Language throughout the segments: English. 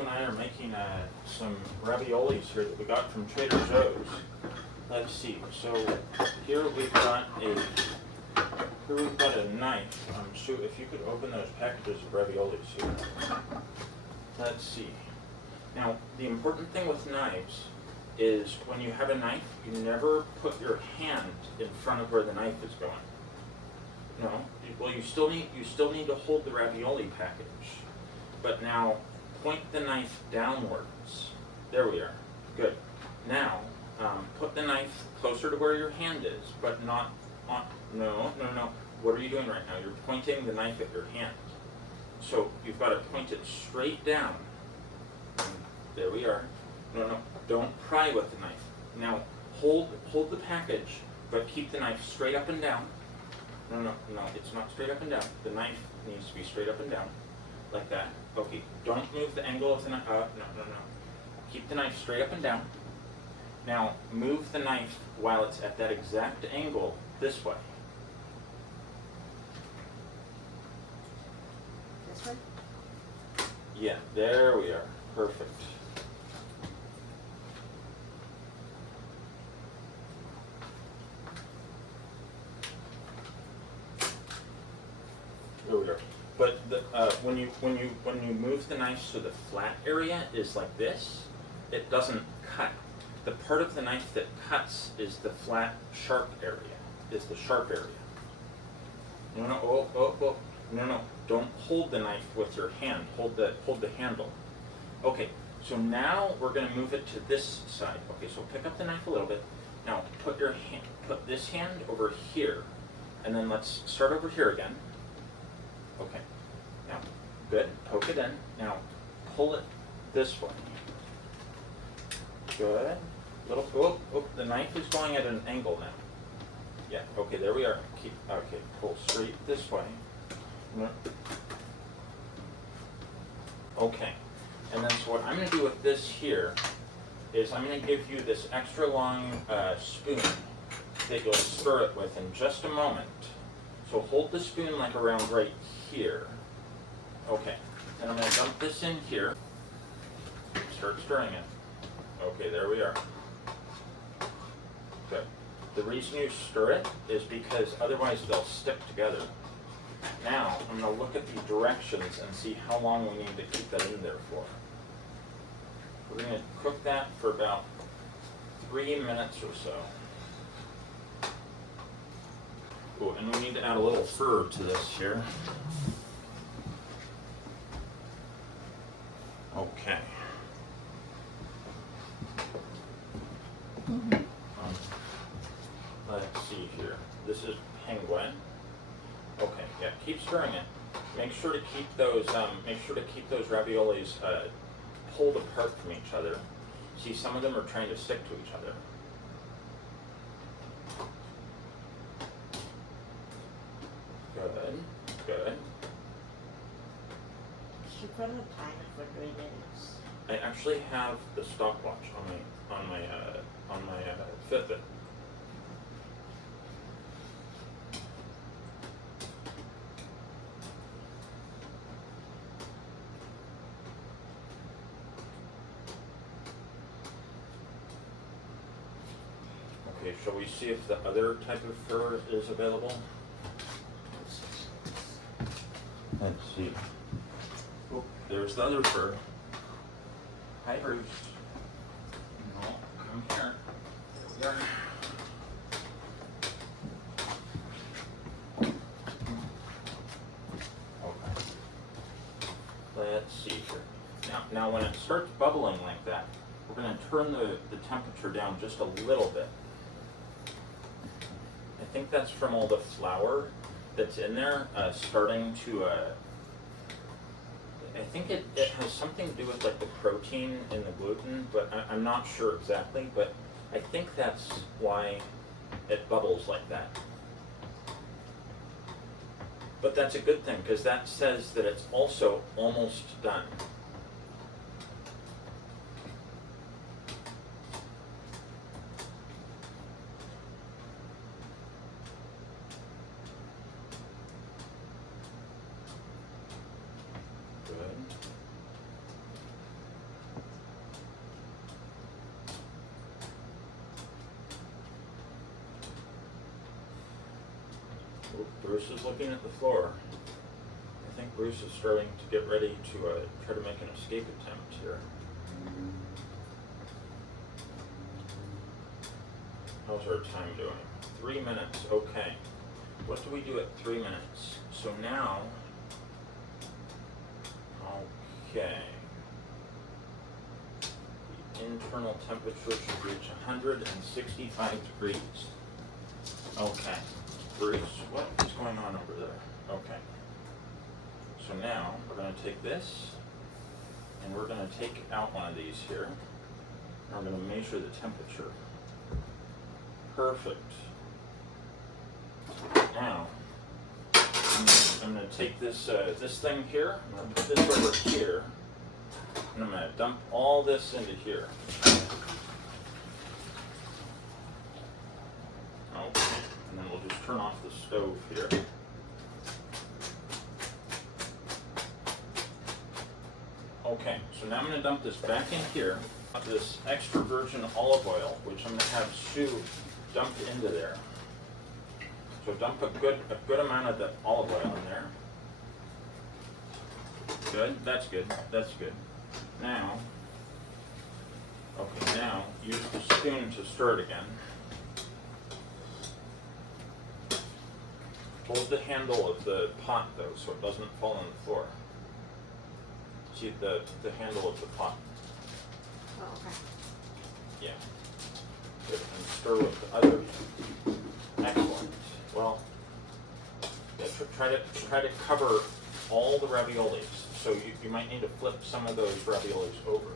and I are making some raviolis here that we got from Trader Joe's. Let's see. So here we've got a knife. Sue, if you could open those packages of raviolis here. Let's see. Now, the important thing with knives is when you have a knife, you never put your hand in front of where the knife is going. No. Well, you still need to hold the ravioli package, but now point the knife downwards. There we are. Good. Now, put the knife closer to where your hand is, but not on. No. What are you doing right now? You're pointing the knife at your hand. So you've got to point it straight down. There we are. No. Don't pry with the knife. Now, hold the package, but keep the knife straight up and down. No, it's not straight up and down. The knife needs to be straight up and down, like that. Okay, don't move the angle of the knife. No. Keep the knife straight up and down. Now, move the knife while it's at that exact angle this way. This way? Yeah, there we are. Perfect. There we are. But when you move the knife so the flat area is like this, it doesn't cut. The part of the knife that cuts is the flat, sharp area. Is the sharp area. No. Don't hold the knife with your hand. Hold the handle. Okay. So now we're going to move it to this side. Okay. So pick up the knife a little bit. Now put this hand over here, and then let's start over here again. Okay. Now, good. Poke it in. Now, pull it this way. Good. The knife is going at an angle now. Yeah. Okay. There we are. Okay. Pull straight this way. Okay. And then so what I'm going to do with this here is I'm going to give you this extra long spoon that you'll stir it with in just a moment. So hold the spoon like around right here. Okay. And I'm going to dump this in here. Start stirring it. Okay, there we are. Good. The reason you stir it is because otherwise they'll stick together. Now, I'm going to look at the directions and see how long we need to keep that in there for. We're going to cook that for about 3 minutes or so. Ooh, and we need to add a little fur to this here. Okay. Let's see here. This is penguin. Okay, yeah. Keep stirring it. Make sure to keep those. Raviolis pulled apart from each other. See, some of them are trying to stick to each other. Good. Should you put a timer for 3 minutes? I actually have the stopwatch on my Fitbit. Okay, shall we see if the other type of fur is available? Let's see. Oh, there's the other fur. Hi, Bruce. No, come here. There we are. Okay. Let's see here. Now when it starts bubbling like that, we're going to turn the temperature down just a little bit. I think that's from all the flour that's in there starting to I think it has something to do with like the protein in the gluten, but I'm not sure exactly, but I think that's why it bubbles like that. But that's a good thing because that says that it's also almost done. Bruce is looking at the floor. I think Bruce is starting to get ready to try to make an escape attempt here. How's our time doing? 3 minutes, okay. What do we do at 3 minutes? So now, okay. The internal temperature should reach 165 degrees. Okay. Bruce, what is going on over there? Okay. So now, we're going to take this, and we're going to take out one of these here, and we're going to measure the temperature. Perfect. Now, I'm going to take this this thing here, I'm going to put this over here, and I'm going to dump all this into here. Okay, and then we'll just turn off the stove here. Okay, so now I'm going to dump this back in here, this extra virgin olive oil, which I'm going to have Sue dump into there. So dump a good amount of the olive oil in there. Good, that's good, that's good. Now, okay, now use the spoon to stir it again. Hold the handle of the pot though, so it doesn't fall on the floor. See the handle of the pot. Oh, okay. Yeah. Good. And stir with the other. Excellent. Well, yeah, try to cover all the raviolis. So you might need to flip some of those raviolis over.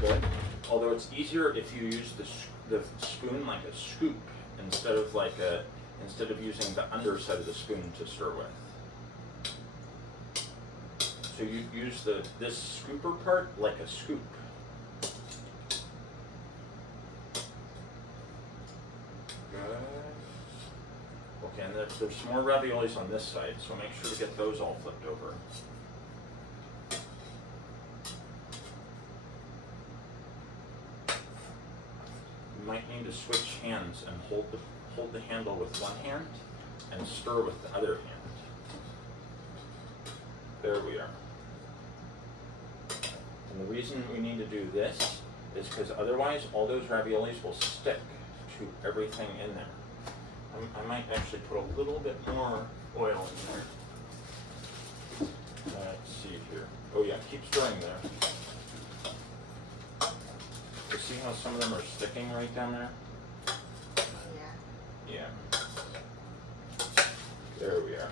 Good. Although it's easier if you use the spoon like a scoop instead of using the underside of the spoon to stir with. So you use this scooper part like a scoop. Good. Okay, and there's some more raviolis on this side, so make sure to get those all flipped over. You might need to switch hands and hold the handle with one hand and stir with the other hand. There we are. And the reason we need to do this is because otherwise all those raviolis will stick to everything in there. I might actually put a little bit more oil in there. Let's see here. Oh yeah, keep stirring there. You see how some of them are sticking right down there? Yeah. Yeah. There we are.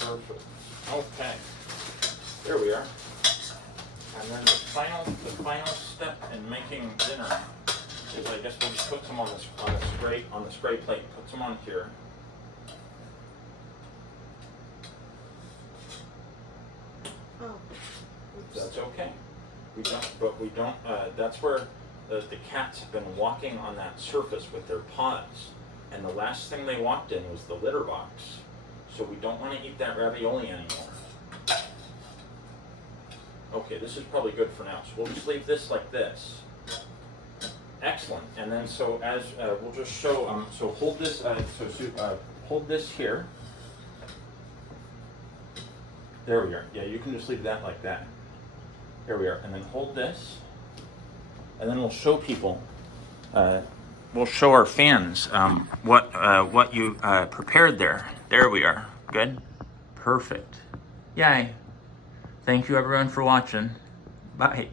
Perfect. Okay. There we are. And then the final step in making dinner is, I guess we'll just put some on the spray plate. Put some on here. Oh. Oops. That's okay. We don't. That's where the cats have been walking on that surface with their paws, and the last thing they walked in was the litter box. So we don't want to eat that ravioli anymore. Okay, this is probably good for now. So we'll just leave this like this. Excellent. And then so as we'll just show. So hold this. Hold this here. There we are. Yeah, you can just leave that like that. There we are. And then hold this. And then we'll show people. We'll show our fans what you prepared there. There we are. Good. Perfect. Yay. Thank you everyone for watching. Bye.